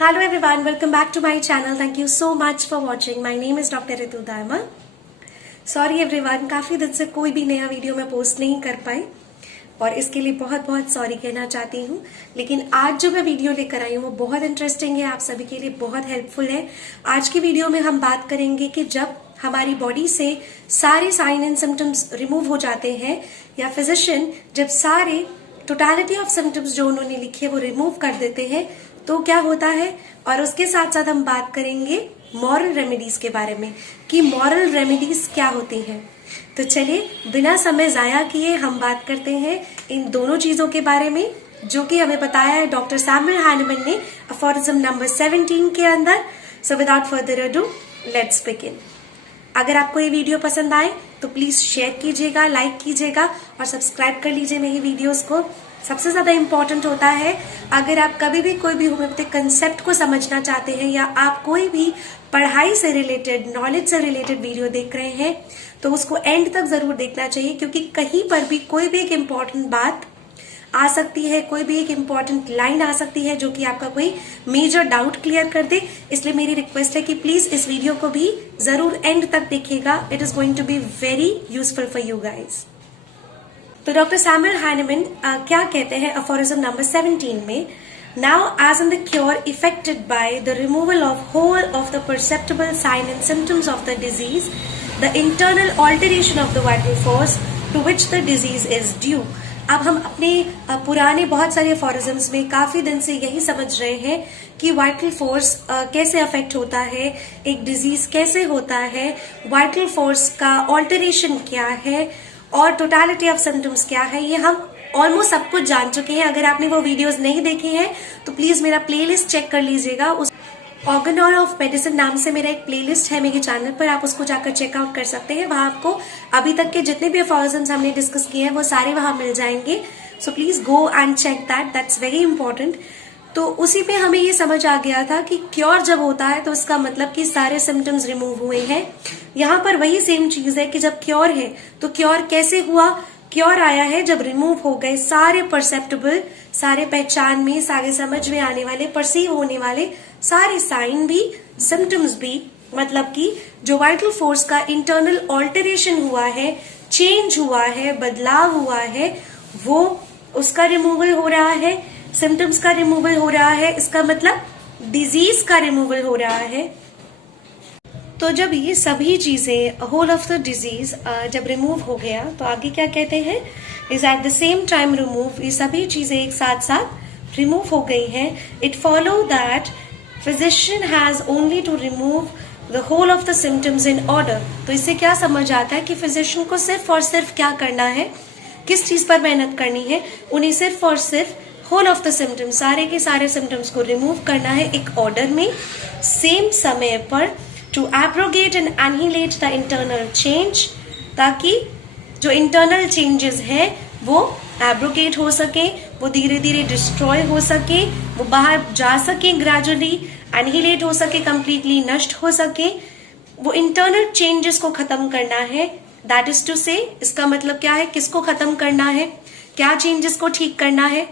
Hello everyone, welcome back to my channel. Thank you so much for watching. My name is Dr. Ritu Dayma. Sorry everyone, काफ़ी दिन से कोई भी नया video मैं post नहीं कर पाई और इसके लिए बहुत बहुत सॉरी कहना चाहती हूँ। लेकिन आज जो मैं वीडियो लेकर आई हूँ वो बहुत इंटरेस्टिंग है, आप सभी के लिए बहुत हेल्पफुल है। आज की वीडियो में हम बात करेंगे कि जब हमारी बॉडी से सारे साइन एंड सिम्टम्स रिमूव हो जाते हैं या फिजिशियन जब सारे टोटलिटी ऑफ सिम्टम्स जो उन्होंने लिखे वो रिमूव कर देते हैं तो क्या होता है। और उसके साथ साथ हम बात करेंगे मॉरल रेमेडीज के बारे में कि मॉरल रेमेडीज क्या होती हैं। तो चलिए बिना समय जाया किए हम बात करते हैं इन दोनों चीजों के बारे में जो कि हमें बताया है डॉक्टर सैमुअल हैनेमन ने अफोरिज्म नंबर 17 के अंदर। So without further ado let's begin. अगर आपको ये वीडियो पसंद आए तो प्लीज शेयर कीजिएगा, लाइक कीजिएगा और सब्सक्राइब कर लीजिए मेरी वीडियोस को। सबसे ज्यादा इम्पोर्टेंट होता है अगर आप कभी भी कोई भी होम्योपैथिक कंसेप्ट को समझना चाहते हैं या आप कोई भी पढ़ाई से रिलेटेड, नॉलेज से रिलेटेड वीडियो देख रहे हैं तो उसको एंड तक जरूर देखना चाहिए, क्योंकि कहीं पर भी कोई भी एक इम्पोर्टेंट बात आ सकती है, कोई भी एक इम्पॉर्टेंट लाइन आ सकती है जो कि आपका कोई मेजर डाउट क्लियर कर दे। इसलिए मेरी रिक्वेस्ट है कि प्लीज इस वीडियो को भी जरूर एंड तक देखिएगा। It is going to be very useful for you guys. तो डॉक्टर सैमुअल हैनेमन क्या कहते हैं अफोरिज्म नंबर 17 में, now as in the cure effected by the removal of whole of the perceptible sign and symptoms of the disease, the internal alteration of the vital force to which the disease is due. अब हम अपने पुराने बहुत सारे अफोरिज्म्स में काफी दिन से यही समझ रहे हैं कि वाइटल फोर्स कैसे अफेक्ट होता है, एक डिजीज कैसे होता है, वाइटल फोर्स का ऑल्टरेशन क्या है और टोटलिटी ऑफ सिम्टम्स क्या है। ये हम ऑलमोस्ट सब कुछ जान चुके हैं। अगर आपने वो वीडियोस नहीं देखे हैं तो प्लीज मेरा प्लेलिस्ट चेक कर लीजिएगा। उस ऑर्गेनॉन ऑफ मेडिसिन नाम से मेरा एक प्लेलिस्ट है मेरे चैनल पर, आप उसको जाकर चेकआउट कर सकते हैं। वहां आपको अभी तक के जितने भी अफोरिज्म्स हमने डिस्कस किए हैं वो सारे वहां मिल जाएंगे। So please go and check that's very important. तो उसी पे हमें ये समझ आ गया था कि क्योर जब होता है तो इसका मतलब कि सारे सिम्टम्स रिमूव हुए हैं। यहाँ पर वही सेम चीज है कि जब क्योर है तो क्योर कैसे हुआ। क्योर आया है जब रिमूव हो गए सारे परसेप्टेबल, सारे पहचान में, सारे समझ में आने वाले, परसीव होने वाले सारे साइन भी, सिम्टम्स भी, मतलब कि जो वाइटल फोर्स का इंटरनल ऑल्टरेशन हुआ है, चेंज हुआ है, बदलाव हुआ है, वो उसका रिमूवल हो रहा है, सिम्टम्स का रिमूवल हो रहा है। इसका मतलब डिजीज का रिमूवल हो रहा है। तो जब ये सभी चीजें, होल ऑफ द डिजीज जब रिमूव हो गया तो आगे क्या कहते हैं, is at the same time remove, ये सभी चीजें एक साथ साथ रिमूव हो गई हैं। It follow that physician has only to remove the whole of the symptoms in order. तो इससे क्या समझ आता है कि फिजिशियन को सिर्फ और सिर्फ क्या करना है, किस चीज पर मेहनत करनी है, उन्हें सिर्फ और सिर्फ होल ऑफ द सिम्टम्स, सारे के सारे सिम्टम्स को रिमूव करना है एक ऑर्डर में, सेम समय पर, to abrogate and annihilate the internal change, ताकि जो इंटरनल चेंजेस हैं वो एब्रोगेट हो सके, वो धीरे धीरे डिस्ट्रॉय हो सके, वो बाहर जा सके, ग्रेजुअली एनिहिलेट हो सके, कंप्लीटली नष्ट हो सके। वो इंटरनल चेंजेस को खत्म करना है। दैट इज टू से, इसका मतलब क्या है, किसको खत्म करना है, क्या चेंजेस को ठीक करना है।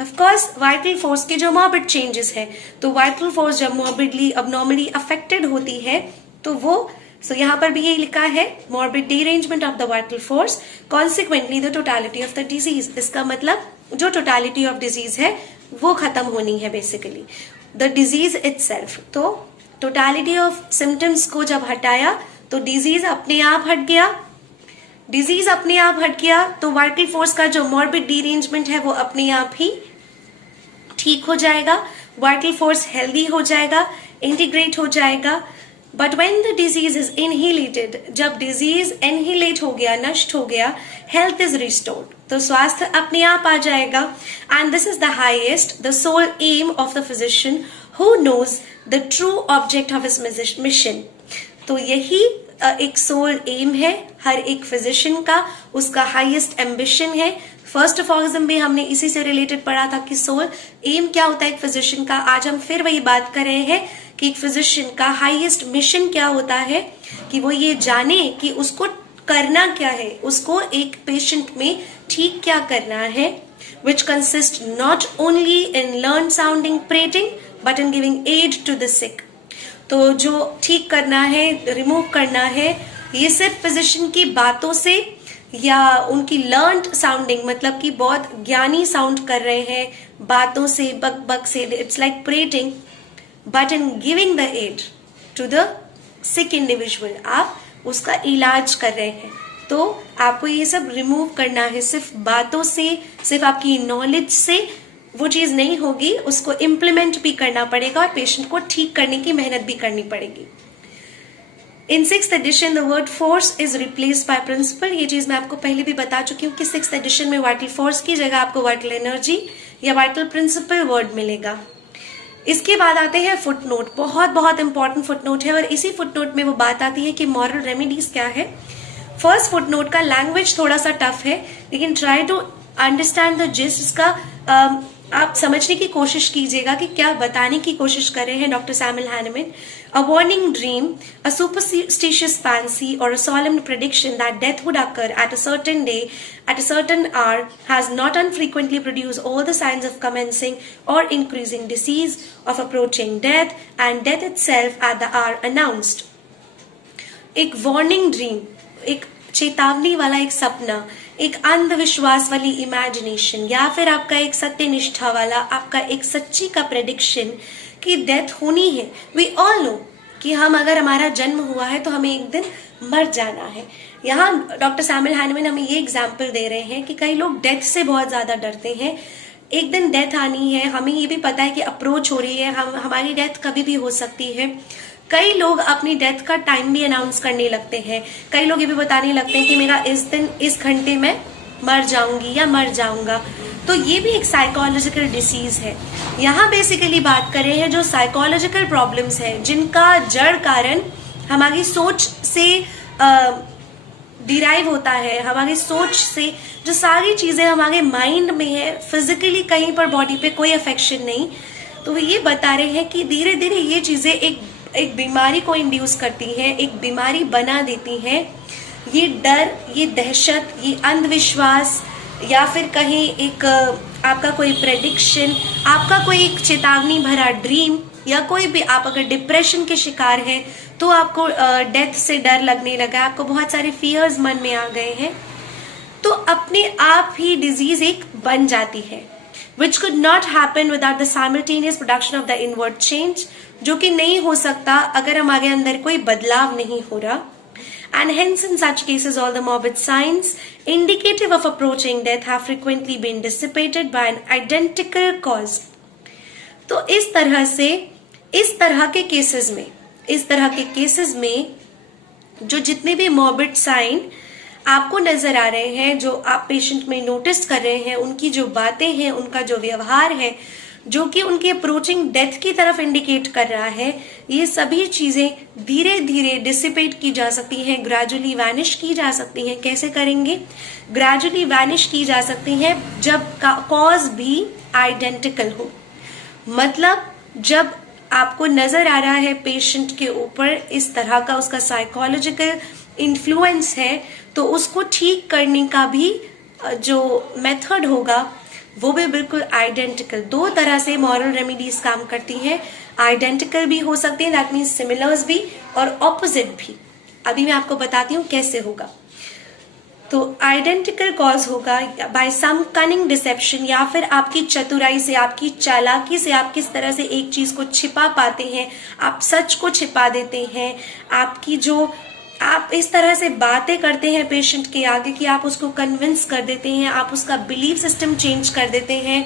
ऑफकोर्स वाइटल फोर्स के जो मॉर्बिड चेंजेस है, तो वाइटल फोर्स जब मॉर्बिडली, अबनॉर्मली अफेक्टेड होती है तो वो, सो यहाँ पर भी यही लिखा है, morbid derangement of the vital force, consequently the totality of the disease. इसका मतलब जो टोटलिटी ऑफ डिजीज है वो खत्म होनी है, बेसिकली द डिजीज इटसेल्फ। तो टोटलिटी ऑफ सिम्टम्स को जब हटाया तो डिजीज अपने आप हट गया। डिजीज अपने आप हट गया तो वाइटल फोर्स का जो मॉर्बिड डिअरेंजमेंट है वो अपने आप ही ठीक हो जाएगा, वाइटल फोर्स हेल्दी हो जाएगा, इंटीग्रेट हो जाएगा। But when the disease is annihilated, जब डिजीज इनहिलेट हो गया, नष्ट हो गया, हेल्थ इज रिस्टोर्ड, तो स्वास्थ्य अपने आप आ जाएगा। And this is the highest, the sole aim of the physician who knows the true object of his mission. तो यही एक सोल एम है हर एक फिजिशियन का, उसका हाईएस्ट एम्बिशन है। फर्स्ट अफोरिज्म में हमने इसी से रिलेटेड पढ़ा था कि सोल एम क्या होता है एक फिजिशियन का। आज हम फिर वही बात कर रहे हैं कि एक फिजिशियन का हाईएस्ट मिशन क्या होता है, कि वो ये जाने कि उसको करना क्या है, उसको एक पेशेंट में ठीक क्या करना है, which consist not only in learned sounding prating but in giving aid to the sick. तो जो ठीक करना है, रिमूव करना है, ये सिर्फ फिजिशियन की बातों से या उनकी लर्न्ड साउंडिंग, मतलब कि बहुत ज्ञानी साउंड कर रहे हैं बातों से, बक बक से, it's like prating, but in giving the aid to the sick individual, आप उसका इलाज कर रहे हैं। तो आपको ये सब रिमूव करना है। सिर्फ बातों से, सिर्फ आपकी नॉलेज से वो चीज नहीं होगी, उसको इम्प्लीमेंट भी करना पड़ेगा और पेशेंट को ठीक करने की मेहनत भी करनी पड़ेगी। In 6th edition the word force is replaced by principle. ये चीज मैं आपको पहले भी बता चुकी हूँ कि 6th edition में वाइटल फोर्स की जगह आपको वाइटल एनर्जी या वाइटल प्रिंसिपल वर्ड मिलेगा। इसके बाद आते हैं फुटनोट। बहुत बहुत इंपॉर्टेंट फुटनोट है और इसी फुटनोट में वो बात आती है कि मॉरल रेमेडीज क्या है। फर्स्ट फुटनोट का लैंग्वेज थोड़ा सा टफ है, लेकिन try to understand the gist. इसका आप समझने की कोशिश कीजिएगा कि क्या बताने की कोशिश कर रहे हैं doctor Samuel Hahnemann. A warning dream, a superstitious fancy और अ solemn prediction that death would occur at a certain day, at a certain hour, has not unfrequently produced all the signs of commencing or increasing disease, of approaching death, and death itself at the hour announced. एक warning dream, एक चेतावनी वाला एक सपना, एक अंधविश्वास वाली imagination, या फिर आपका एक सत्यनिष्ठा वाला, आपका एक सच्ची का प्रेडिक्शन कि डेथ होनी है। वी ऑल नो कि हम अगर हमारा जन्म हुआ है तो हमें एक दिन मर जाना है। यहाँ डॉक्टर सैमुअल हैनेमैन हमें ये एग्जाम्पल दे रहे हैं कि कई लोग डेथ से बहुत ज्यादा डरते हैं। एक दिन डेथ आनी है, हमें ये भी पता है कि अप्रोच हो रही है, हमारी डेथ कभी भी हो सकती है। कई लोग अपनी डेथ का टाइम भी अनाउंस करने लगते हैं। कई लोग ये भी बताने लगते हैं कि मेरा इस दिन इस घंटे में मर जाऊंगी या मर जाऊंगा। तो ये भी एक साइकोलॉजिकल डिसीज है। यहाँ बेसिकली बात कर रहे हैं जो साइकोलॉजिकल प्रॉब्लम्स है, जिनका जड़ कारण हमारी सोच से डिराइव होता है, हमारी सोच से जो सारी चीजें हमारे माइंड में है, फिजिकली कहीं पर बॉडी पे कोई अफेक्शन नहीं। तो वो ये बता रहे हैं कि धीरे धीरे ये चीजें एक बीमारी को इंड्यूस करती हैं, एक बीमारी बना देती हैं। ये डर, ये दहशत, ये अंधविश्वास, या फिर कहीं एक आपका कोई प्रेडिक्शन, आपका कोई एक चेतावनी भरा ड्रीम, या कोई भी आप अगर डिप्रेशन के शिकार हैं तो आपको डेथ से डर लगने लगा, आपको बहुत सारे फियर्स मन में आ गए हैं, तो अपने आप ही डिजीज एक बन जाती है। which could not happen without the simultaneous production of the inward change, जो कि नहीं हो सकता अगर हमारे अंदर कोई बदलाव नहीं हो रहा। And hence in such cases all the morbid signs indicative of approaching death have frequently been dissipated by an identical cause. तो इस तरह से इस तरह के केसेस में जो जितने भी morbid sign आपको नजर आ रहे हैं, जो आप पेशेंट में नोटिस कर रहे हैं, उनकी जो बातें हैं, उनका जो व्यवहार है, जो कि उनके अप्रोचिंग डेथ की तरफ इंडिकेट कर रहा है, ये सभी चीजें धीरे धीरे डिसिपेट की जा सकती हैं, ग्रेजुअली वैनिश की जा सकती हैं। कैसे करेंगे? ग्रेजुअली वैनिश की जा सकती हैं जब कॉज भी आइडेंटिकल हो। मतलब जब आपको नजर आ रहा है पेशेंट के ऊपर इस तरह का उसका साइकोलॉजिकल इन्फ्लुएंस है, तो उसको ठीक करने का भी जो मेथड होगा वो भी बिल्कुल आइडेंटिकल। दो तरह से मॉरल रेमेडीज काम करती हैं, आइडेंटिकल भी हो सकती है, दैट मीन्स सिमिलर्स भी, और ऑपोजिट भी। अभी मैं आपको बताती हूँ कैसे होगा। तो आइडेंटिकल कॉज होगा बाय सम कनिंग डिसेप्शन, या फिर आपकी चतुराई से, आपकी चालाकी से आप किस तरह से एक चीज को छिपा पाते हैं, आप सच को छिपा देते हैं, आपकी जो आप इस तरह से बातें करते हैं पेशेंट के आगे कि आप उसको कन्विंस कर देते हैं, आप उसका बिलीफ सिस्टम चेंज कर देते हैं,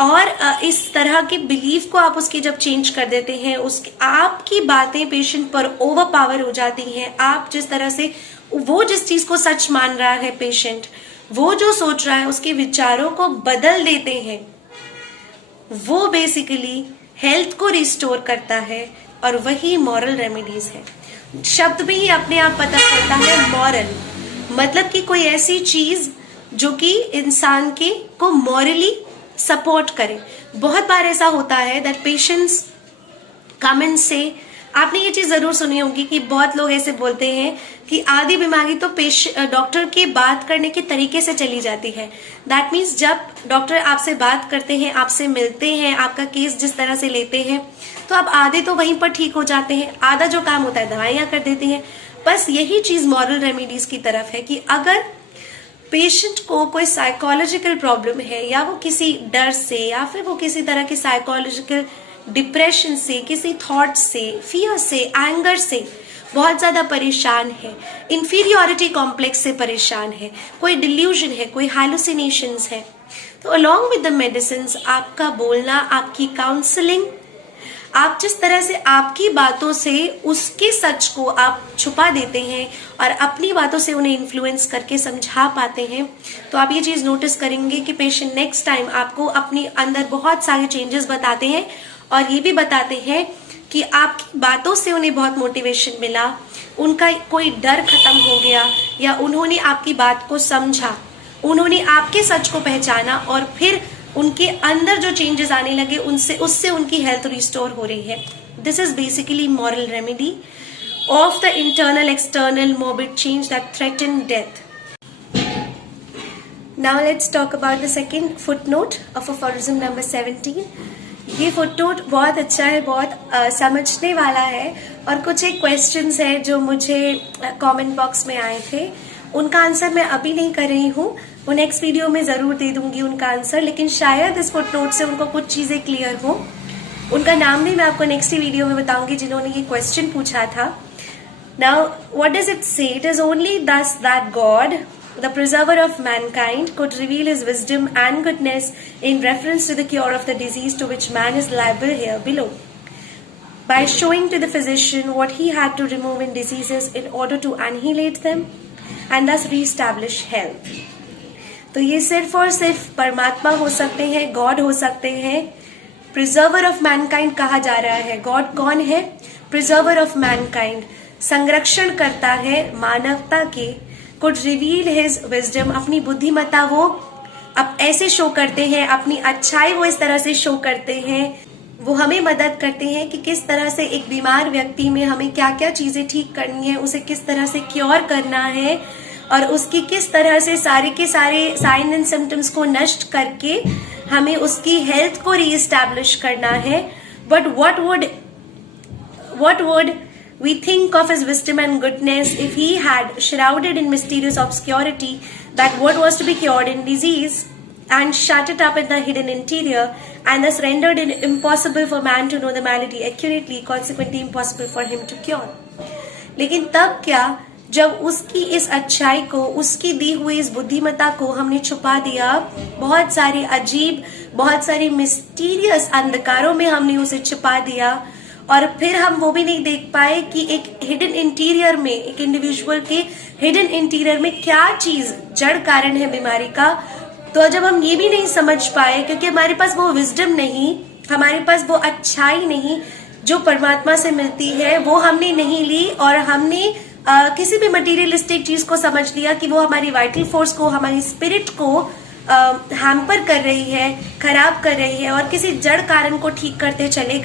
और इस तरह के बिलीफ को आप उसकी जब चेंज कर देते हैं, उसकी आपकी बातें पेशेंट पर ओवर पावर हो जाती हैं। आप जिस तरह से वो जिस चीज को सच मान रहा है पेशेंट, वो जो सोच रहा है, उसके विचारों को बदल देते हैं। वो बेसिकली हेल्थ को रिस्टोर करता है, और वही मॉरल रेमेडीज है। शब्द में ही अपने आप पता चलता है मॉरल मतलब कि कोई ऐसी चीज जो कि इंसान के को मॉरली सपोर्ट करे। बहुत बार ऐसा होता है दैट पेशेंट्स कम एंड से आपने ये चीज जरूर सुनी होगी कि बहुत लोग ऐसे बोलते हैं कि आधी बीमारी तो डॉक्टर के बात करने के तरीके से चली जाती है। दैट मीन्स जब डॉक्टर आपसे बात करते हैं, आपसे मिलते हैं, आपका केस जिस तरह से लेते हैं, तो आप आधे तो वहीं पर ठीक हो जाते हैं, आधा जो काम होता है दवाइयां कर देते हैं। बस यही चीज मॉरल रेमेडीज की तरफ है कि अगर पेशेंट को कोई साइकोलॉजिकल प्रॉब्लम है, या वो किसी डर से, या फिर वो किसी तरह की साइकोलॉजिकल डिप्रेशन से, किसी थॉट से, फियर से, एंगर से बहुत ज्यादा परेशान है, इंफीरियोरिटी कॉम्प्लेक्स से परेशान है, कोई डिल्यूजन है, कोई हालुसिनेशंस है, तो अलोंग विद द मेडिसिन आपका बोलना, आपकी काउंसलिंग, आप जिस तरह से आपकी बातों से उसके सच को आप छुपा देते हैं और अपनी बातों से उन्हें इन्फ्लुएंस करके समझा पाते हैं, तो आप ये चीज नोटिस करेंगे कि पेशेंट नेक्स्ट टाइम आपको अपनी अंदर बहुत सारे चेंजेस बताते हैं और ये भी बताते हैं कि आपकी बातों से उन्हें बहुत मोटिवेशन मिला, उनका कोई डर खत्म हो गया, या उन्होंने आपकी बात को समझा, उन्होंने आपके सच को पहचाना और फिर उनके अंदर जो चेंजेस आने लगे उससे उनकी हेल्थ रिस्टोर हो रही है। This is basically moral remedy of the internal external morbid change that threaten death. Now let's talk about the second footnote of aphorism number 17। ये फुटनोट बहुत अच्छा है, बहुत समझने वाला है, और कुछ एक क्वेश्चंस हैं जो मुझे कमेंट बॉक्स में आए थे, उनका आंसर मैं अभी नहीं कर रही हूँ, वो नेक्स्ट वीडियो में जरूर दे दूंगी उनका आंसर, लेकिन शायद इस फुटनोट से उनको कुछ चीजें क्लियर हो। उनका नाम भी मैं आपको नेक्स्ट वीडियो में बताऊंगी जिन्होंने ये क्वेश्चन पूछा था। नाउ व्हाट डज इट से? इट इज ओनली दस that God, the preserver of mankind, could reveal his wisdom and goodness in reference to the cure of the disease to which man is liable here below, by showing to the physician what he had to remove in diseases in order to annihilate them and thus re-establish health। तो ये सिर्फ और सिर्फ परमात्मा हो सकते हैं, God हो सकते हैं। प्रिजर्वर ऑफ मैनकाइंड कहा जा रहा है। गॉड कौन है? प्रिजर्वर ऑफ मैनकाइंड, संरक्षण करता है मानवता के। कुड रिवील हिज विजडम, अपनी बुद्धिमत्ता वो अब ऐसे शो करते हैं, अपनी अच्छाई वो इस तरह से शो करते हैं, वो हमें मदद करते हैं कि किस तरह से एक बीमार व्यक्ति में हमें क्या क्या चीजें ठीक करनी है, उसे किस तरह से क्योर करना है, और उसकी किस तरह से सारे के सारे साइन एंड सिम्टम्स को नष्ट करके हमें उसकी हेल्थ को रीएस्टैब्लिश करना है। But what would we think of his wisdom and goodness if he had shrouded in mysterious obscurity that what was to be cured in disease and shut it up in the hidden interior, and thus rendered it impossible for man to know the malady accurately, consequently impossible for him to cure। लेकिन तब क्या, जब उसकी इस अच्छाई को, उसकी दी हुई इस बुद्धिमत्ता को हमने छुपा दिया, बहुत सारी अजीब, बहुत सारी मिस्टीरियस अंधकारों में हमने उसे छुपा दिया, और फिर हम वो भी नहीं देख पाए कि एक हिडन इंटीरियर में, एक इंडिविजुअल के हिडन इंटीरियर में क्या चीज जड़ कारण है बीमारी का। तो जब हम ये भी नहीं समझ पाए, क्योंकि हमारे पास वो विजडम नहीं, हमारे पास वो अच्छाई नहीं जो परमात्मा से मिलती है, वो हमने नहीं ली, और हमने किसी भी मटीरियलिस्टिक चीज को समझ लिया कि वो हमारी वाइटल फोर्स को, हमारी स्पिरिट को हैम्पर कर रही है, खराब कर रही है, और किसी जड़ कारण को ठीक करते चले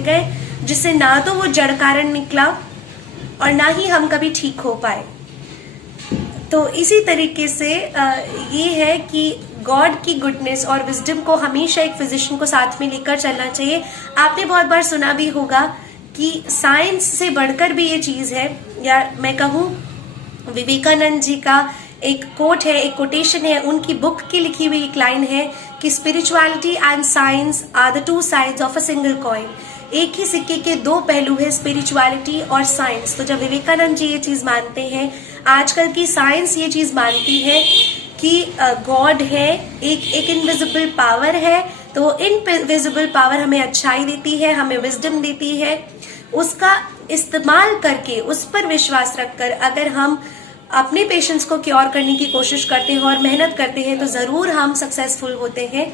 गए, जिससे ना तो वो जड़ कारण निकला और ना ही हम कभी ठीक हो पाए। तो इसी तरीके से ये है कि गॉड की गुडनेस और विजडम को हमेशा एक फिजिशियन को साथ में लेकर चलना चाहिए। आपने बहुत बार सुना भी होगा कि साइंस से बढ़कर भी ये चीज है, या मैं कहूँ विवेकानंद जी का एक कोट है, एक कोटेशन है, उनकी बुक की लिखी हुई एक लाइन है कि spirituality and science are the two sides of a single coin. एक ही सिक्के के दो पहलू है, स्पिरिचुअलिटी और साइंस। तो जब विवेकानंद जी ये चीज मानते हैं, आजकल की साइंस ये चीज मानती है कि गॉड है, एक इनविजिबल पावर है, तो इनविजिबल पावर हमें अच्छाई देती है, हमें विजडम देती है। उसका इस्तेमाल करके, उस पर विश्वास रखकर अगर हम अपने पेशेंट्स को क्योर करने की कोशिश करते हैं और मेहनत करते हैं, तो जरूर हम सक्सेसफुल होते हैं।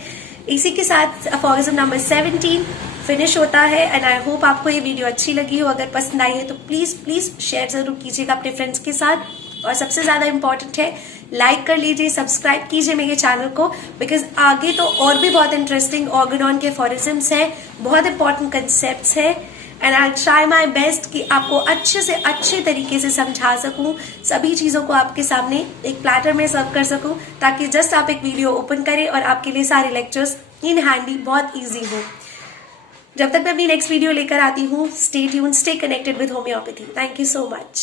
इसी के साथ अफोरिज्म नंबर 17 फिनिश होता है, एंड आई होप आपको ये वीडियो अच्छी लगी हो। अगर पसंद आई है तो प्लीज शेयर जरूर कीजिएगा अपने फ्रेंड्स के साथ, और सबसे ज्यादा इम्पोर्टेंट है लाइक कर लीजिए, सब्सक्राइब कीजिए मेरे चैनल को, बिकॉज आगे तो और भी बहुत इंटरेस्टिंग ऑर्गेनॉन के अफोरिज्म्स हैं, बहुत इंपॉर्टेंट कंसेप्ट्स हैं, and I try my best कि आपको अच्छे से अच्छे तरीके से समझा सकूं, सभी चीज़ों को आपके सामने एक प्लेटर में सर्व कर सकूं, ताकि जस्ट आप एक वीडियो ओपन करें और आपके लिए सारे लेक्चर्स इन हैंडी बहुत ईजी हो। जब तक मैं अपनी नेक्स्ट वीडियो लेकर आती हूँ, stay tuned, stay connected with homeopathy. Thank you so much.